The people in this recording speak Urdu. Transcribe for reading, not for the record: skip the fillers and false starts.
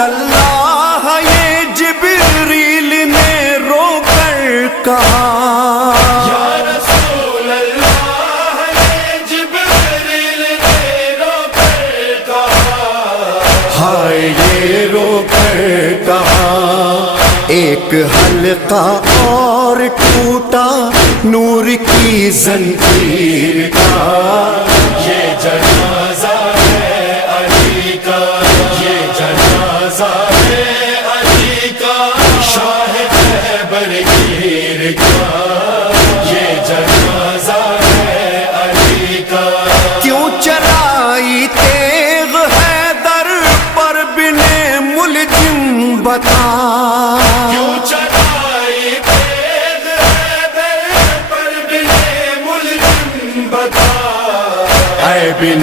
اللہ یہ جبریل نے رو کر کہا، یا رسول اللہ یہ جبریل نے رو کر کہا، ہائے یہ رو کر کہا، ایک حلقہ اور ٹوٹا نور کی زنجیر کا، یہ جنازہ ہے علی کا، یہ جنازہ ہے علی کا، شاہ خیبر گیر کا، یہ جنازہ ہے علی کا۔ کیوں چلائی تیغ حیدر پر بن ملجم بتا، کیوں چلائی تیغ حیدر پر بن ملجم بتا، اے بن